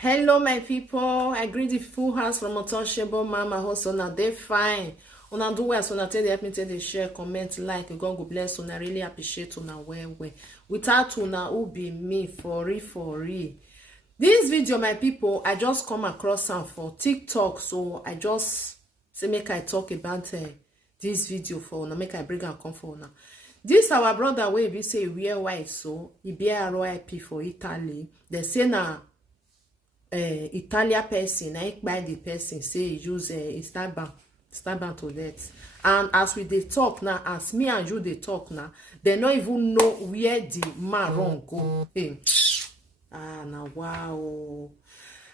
Hello my people, I greet the full house from untouchable mama host. Una dey fine, una do well. So una tell help me, tell dey share, comment, like. God go bless una. Really appreciate una well. Without una, who be me for real. This video my people, I just come across am for TikTok, so I just say make I talk about this video for una, make I bring am come for una. This our brother wey be say wear white, so he be R.I.P for Italy. They say na Italian person, I buy the person say use Instagram to that. And as we dey talk now, as me and you dey talk now, they no even know where the man run go. Hey. Now wow.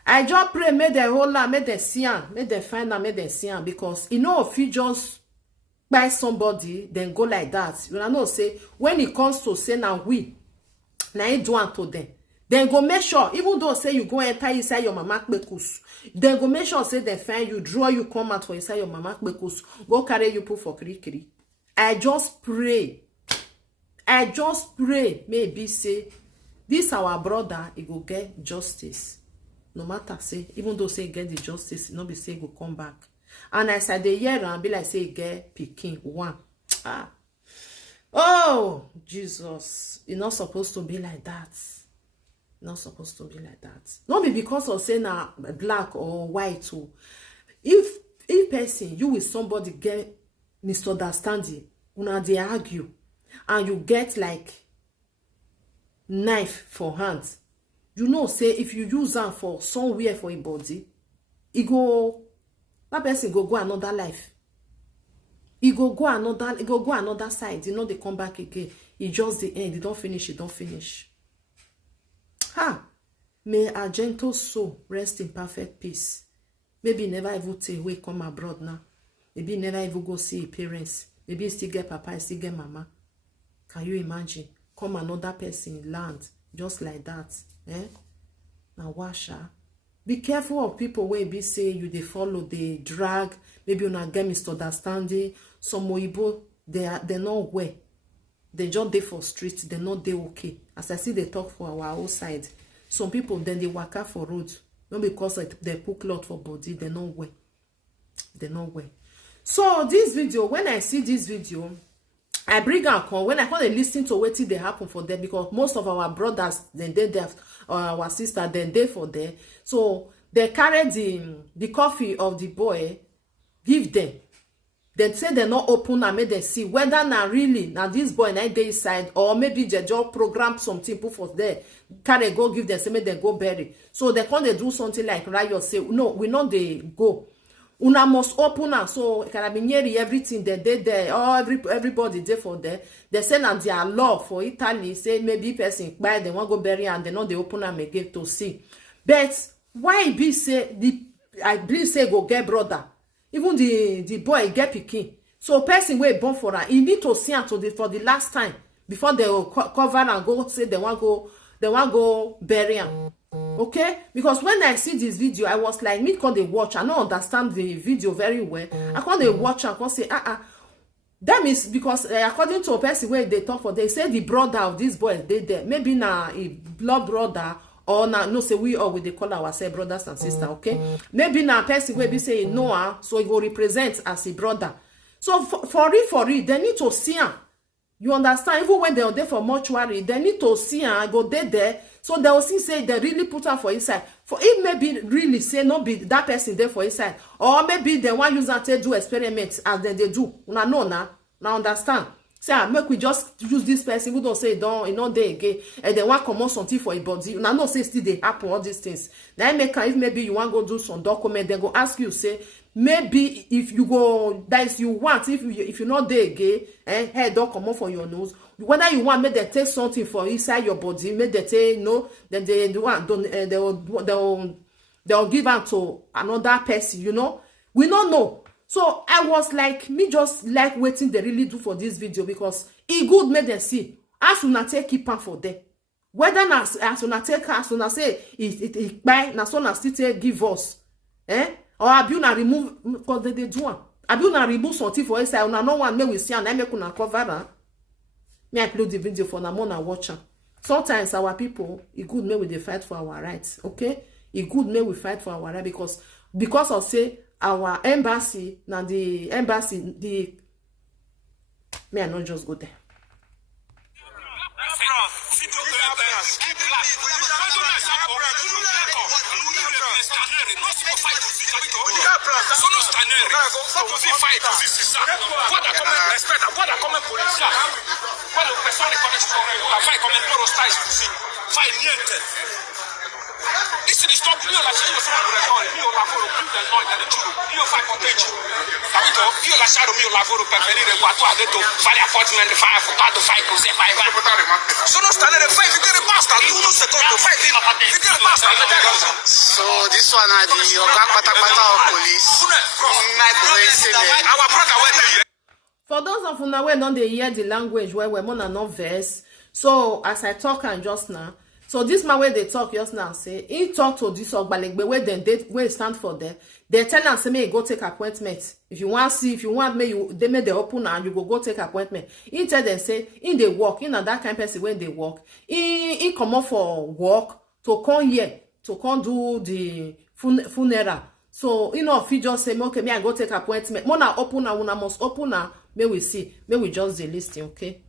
I just pray make the whole land, make the see am, make the find am, make the see am, because you know if you just buy somebody then go like that, you know say when it comes to say now we now you do am to them. Then go make sure, even though say you go enter inside your mama kpekus, then go make sure say they find you, draw you, come out for inside your mama kpekus, go carry you put for kiri. I just pray, maybe say this our brother, he go get justice. No matter say, even though say get the justice, no be say he go come back. And as I dey hear and be like say he get pikin one. Oh Jesus, it's not supposed to be like that. Not supposed to be like that. Not be because of saying black or white too. If person you with somebody get misunderstanding, una they argue, and you get like knife for hands, you know say if you use them for somewhere for a body, that person go another life. He go another side. You know they come back again. It just the end. It don't finish. May our gentle soul rest in perfect peace. Maybe never even take away come abroad now. Maybe never even go see his parents. Maybe still get papa, still get mama. Can you imagine? Come another person land just like that. Now washa. Be careful of people where be say you they follow, they drag, maybe una get misunderstanding. Some Oyibo, they're not well. They just dey for street, they not dey okay. As I see they talk for our outside. Some people then they walk out for road. Not because they put cloth for body, they not well. So this video, when I see this video, I bring am come when I come and listen to what they happen for them, because most of our brothers then they there, or our sister then they for there. So they carry the coffee of the boy, give them. Then say they not open and make them see whether now really now this boy na dey inside, or maybe they just program something put for there, carry go give them, say make them go bury. So they come they do something like riot, say no, we not they go. Una must open am. So carabinieri everything they did there, or everybody there for there. They say na their law for Italy say maybe person buy they want go bury and they know they open am again to see. But why be say I believe say go get brother, even the boy get pikin. So person wey born for am, he need to see am for the last time before they will cover and go say they want go bury am. Okay, because when I see this video, I was like, me can they watch? I don't understand the video very well. I can't they watch and can say, that means because according to a person where they talk for, they say the brother of this boy they there. Maybe na a blood brother, or na no say we all we they call ourselves brothers and sisters. Okay, maybe na person where be say Noah, so it will represent as a brother. So for it, they need to see him. You understand? Even when they are there for mortuary, they need to see and go there. So they will see say they really put her for inside. For it maybe really say not be that person there for inside, or maybe they want use and do experiments as they do. Una know now understand. Say make we just use this person who don't say don't you know they again, and they want come on something for a body. Una know say still they happen all these things. Then make if maybe you want go do some document, they go ask you say maybe if you go that is you want if you not there again, head don't come on for your nose. Whether you want make them take something for inside your body, make them say no, then they want they'll give out to another person. You know, we don't know. So I was like, me just like waiting they really do for this video, because it good make them see as una take keep on for them. Whether as una take as una say it buy na so na still take give us, or abi una remove because they do one. Abi una remove something for inside una no one make we see and I make una cover am. Me upload the video for na more na watch am. Sometimes our people, it good make we dey fight for our rights, okay? e good make we fight for our right, because of say our embassy, now the embassy, the may I not just go there. Stop io lasciare mio lavoro più del noi del giuro, io fai conteggio, capito? Io lasciare il mio lavoro per venire qua, tu hai detto fare appointment, fai avvocato, fai così, vai. Sono stanere, fai vedere basta, uno secondo, fai vedere basta, So this one are the Oga Patapata of police. Our brother went there. For those of una wey don dey hear the language well, more na no verse. So as I talk am just now, so this man wey dey talk just now say he talk to this ogbalegbe wey dem dey wey stand for there. They tell am say make he go take appointment. If you want make they make the open and you go take appointment. He tell them say in dey work, na that kind person wey dey work. He comot for work to come here to come do the funeral. So fit just say okay, me I go take appointment. More na open and una must open na may we see, may we just dey lis ten, okay?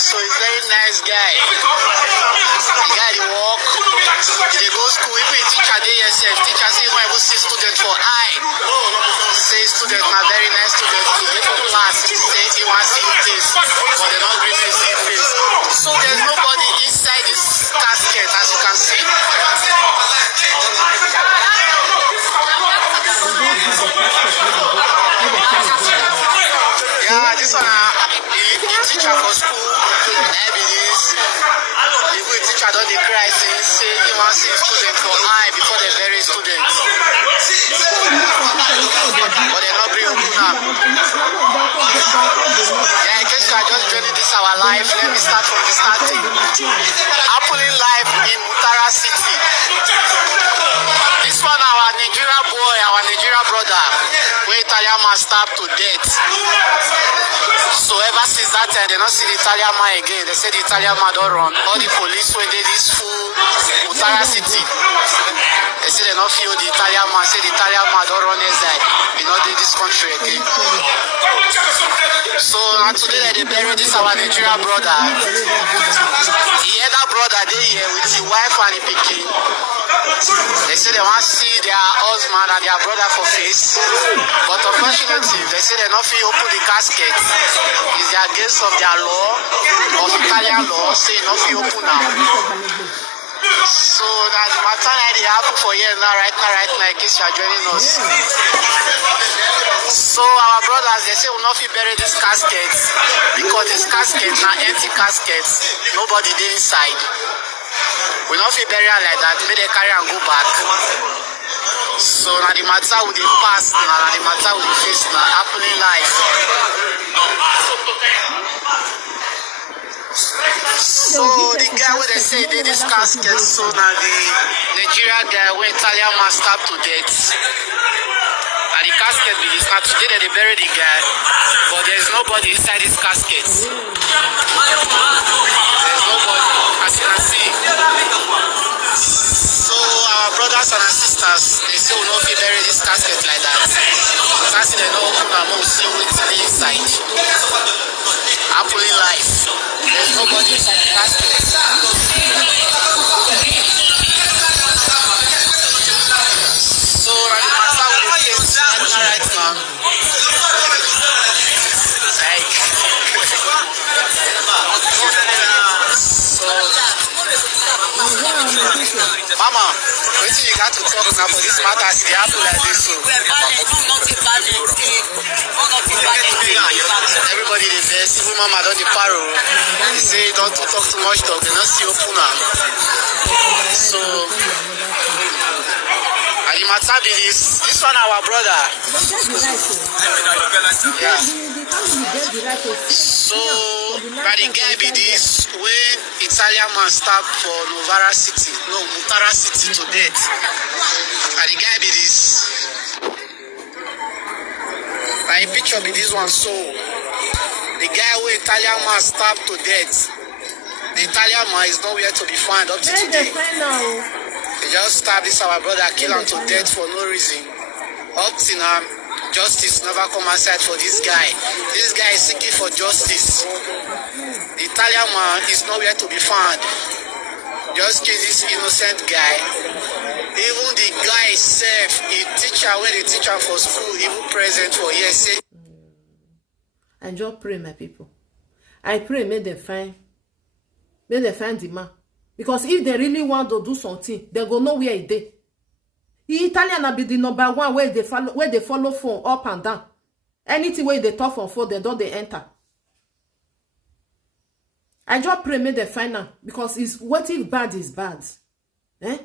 So he's a very nice guy. The guy dey work, he dey go school. Even a teacher dey here sef. Teacher say he wan even see student for eye. Say student na very nice student. He dey for class. He say he wan see him face, but they no gree me see him face. So there's nobody inside this casket, as you can see. Yeah, this one the teacher for school. The teacher don dey cry since say he wan see student for eye before they bury student. But they no gree open am. Yeah, in case you are just joining this our life, let me start from the starting. Happening live in Mutara City. This one our Nigeria boy, our Nigeria brother, wey Italian man stabbed to death. So ever since that time, they don't see the Italian man again. They say the Italian man don't run. All the police when they this full Utara City, they say they don't feel the Italian man. Say the Italian man don't run inside. We not in this country again. So now today they bury this our Nigeria brother. The other brother they here with the wife and the pikin. They say they want to see their husband and their brother for face, but unfortunately they say they not feel open the casket. It's the against of their law, of Italian law, say not feel open now. So that the matter that they happen for here now, right now, in case you are joining us. So our brothers, they say we not feel bury this casket because this casket now empty casket, nobody there inside. We not feel bury like that, may they carry and go back. So now the matter with the past, now the matter with the face now happening life. So the guy where they say they this casket, so now the Nigeria guy where Italian man stabbed to death. And the casket is not today that they bury the guy, but there's nobody inside this casket. There's nobody, as you can see. So our brothers and our sisters, they say we don't bury this casket like that. Because they don't open our mouth, see what's inside. Happily life. There's nobody inside the casket. So the matter with the case right now. So Mama, we wetin you got to talk now for this matter as e happen like this so. Everybody dey vex, even mama don dey paro. They say don't talk too much talk, they no see open am. So and the matter be this one our brother. Yeah. So by the guy be this when Italian man stab for Mutara City to death. By the guy be this. By picture be this one so the guy who Italian man stabbed to death. The Italian man is nowhere to be found up to today. They just stabbed this our brother, kill him to death for no reason. Up till now, justice never come aside for this guy. This guy is seeking for justice. The Italian man is nowhere to be found. Just kill this innocent guy. Even the guy itself, the teacher, when the teacher for school, even present for years, say. I just pray, my people. I pray, may they find the man. Because if they really want to do something, they go know where it is. The Italian will be the number one where they follow phone up and down. Anything where they talk on phone, they enter. I just pray may they find out. Because it's what if bad is bad. Eh?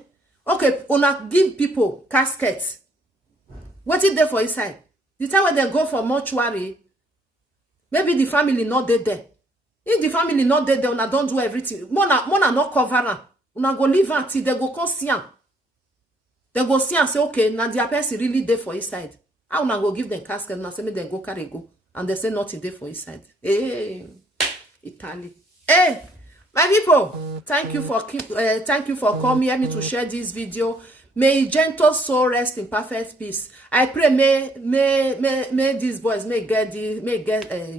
Okay, una give people caskets. What is there for inside? The time when they go for mortuary, maybe the family not dead there. If the family not dead there, una don't do everything. Mona not cover am. Una go leave am till they go come see am. They go see and say, okay, now the person really there for inside. How una go give them casket? Now say me then go carry go. And they say nothing there for inside. Hey, Italy. Hey, my people, thank you for coming here me to share this video. May gentle soul rest in perfect peace. I pray may these boys may get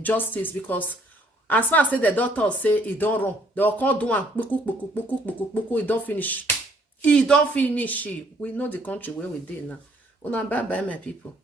justice, because as far as say the doctor say he don't run, they will call do one he don't finish. He don't finish. We know the country where we did now. Bye bye, my people.